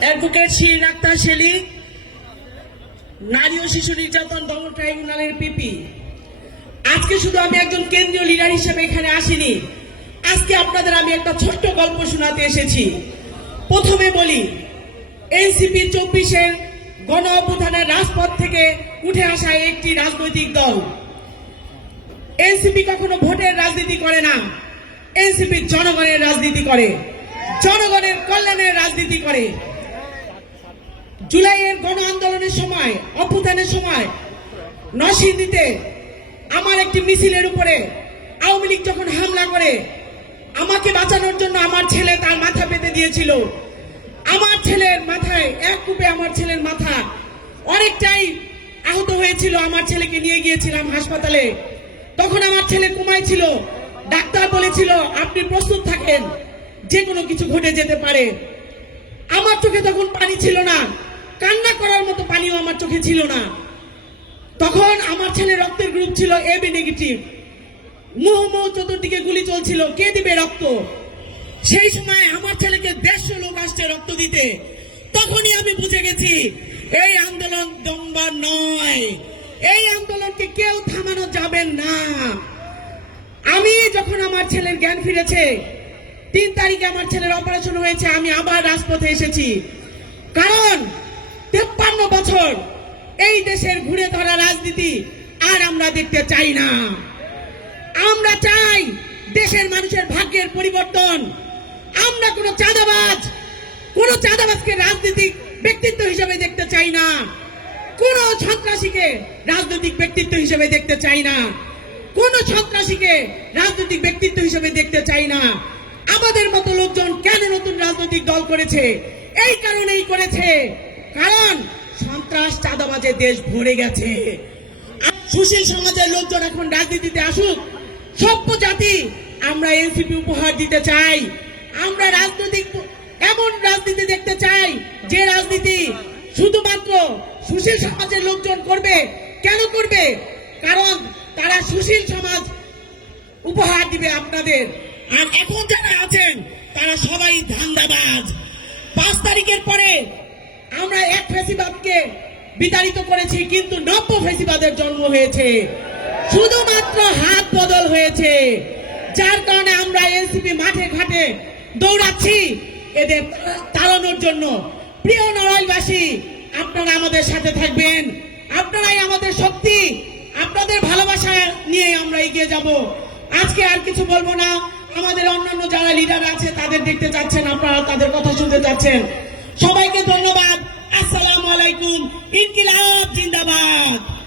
Advocate Shirin Akter Shelley, নারী ও শিশু নির্যাতন দমন ট্রাইব্যুনালের পিপি। আজকে শুধু আমি একজন কেন্দ্রীয় লিডার হিসেবে এখানে আসিনি। আজকে আপনাদের আমি একটা ছোট্ট গল্প শোনাতে এসেছি। প্রথমে বলি, এনসিপি চব্বিশের গণ রাজপথ থেকে উঠে আসা একটি রাজনৈতিক দল। এনসিপি কখনো ভোটের রাজনীতি করে না। এনসিপি জনগণের রাজনীতি করে। জনগণের কল্যাণের রাজনীতি করে। জুলাইয়ের গণ আন্দোলনের সময়, অভ্যুত্থানের সময় নরসিংদীতে আমার একটি মিছিলের উপরে আওয়ামী লীগ যখন হামলা করে, আমাকে বাঁচানোর জন্য আমার ছেলে তার মাথা পেতে দিয়েছিল। আমার ছেলের মাথায়, এক কূপে আমার ছেলের মাথা অনেকটাই আহত হয়েছিল। আমার ছেলেকে নিয়ে গিয়েছিলাম হাসপাতালে। তখন আমার ছেলে কুমায় ছিল। ডাক্তার বলেছিল, আপনি প্রস্তুত থাকেন। যে কোনো কিছু ঘটে যেতে পারে। আমার চোখে তখন পানি ছিল না। কান্না করার মতো পানিও আমার চোখে ছিল না। তখন আমার ছেলে রক্তের গ্রুপ ছিল এ বি নেগেটিভ মুহ মুহ চতুর্দিকে গুলি চলছিল, কে দিবে রক্ত? সেই সময় আমার ছেলেকে দেড়শো লোক আসছে রক্ত দিতে। তখনই আমি বুঝে গেছি, এই আন্দোলন দম্বার নয়। এই আন্দোলনকে কেউ থামানো যাবে না। আমি যখন আমার ছেলের জ্ঞান ফিরেছে, তিন তারিখে আমার ছেলের অপারেশন হয়েছে, আমি আবার রাজপথে এসেছি। কারণ বছর। এই দেশের ঘুরে ধরা রাজনীতি আর আমরা দেখতে চাই না। আমরা চাই দেশের মানুষের ভাগ্যের পরিবর্তন। আমরা কোনো চাঁদাবাজ, কোন চাঁদাবাজকে রাজনৈতিক ব্যক্তিত্ব হিসেবে দেখতে চাই না। কোন সন্ত্রাসীকে রাজনৈতিক ব্যক্তিত্ব হিসেবে দেখতে চাই না। কোন সন্ত্রাসীকে রাজনৈতিক ব্যক্তিত্ব হিসেবে দেখতে চাই না। আমাদের মতো লোকজন কেন নতুন রাজনৈতিক দল করেছে? এই কারণেই করেছে। চাঁদাবাজে দেশ ভরে গেছে। সুশীল সমাজের লোকজন এখন রাজনীতিতে আসুক, সভ্য জাতি আমরা এনসিপি উপহার দিতে চাই। আমরা রাজনৈতিক এমন রাজনীতি দেখতে চাই, যে রাজনীতি শুধুমাত্র সুশীল সমাজের লোকজন করবে। কেন করবে? কারণ তারা সুশীল সমাজ উপহার দিবে আপনাদের। আর এখন যারা আছেন, তারা সবাই ধান্দাবাজ। পাঁচ তারিখের পরে আমরা এক ফেসিবাদকে বিতাড়িত করেছি, কিন্তু নব্য ফেসিবাদের জন্ম হয়েছে। শুধুমাত্র হাত বদল হয়েছে। যার কারণে আমরা এনসিপি মাঠে ঘাটে দৌড়াচ্ছি। এদের তাড়ানোর জন্য। প্রিয় নড়াইলবাসী আপনারা আমাদের সাথে থাকবেন। আপনারাই আমাদের শক্তি। আপনাদের ভালোবাসা নিয়ে আমরা এগিয়ে যাব। আজকে আর কিছু বলব না। আমাদের অন্যান্য যারা লিডার আছে, তাদের দেখতে চাচ্ছেন, আপনারা তাদের কথা শুনতে চাচ্ছেন। সবাইকে ধন্যবাদ। আলাইকুম ইনকিলাব জিন্দাবাদ।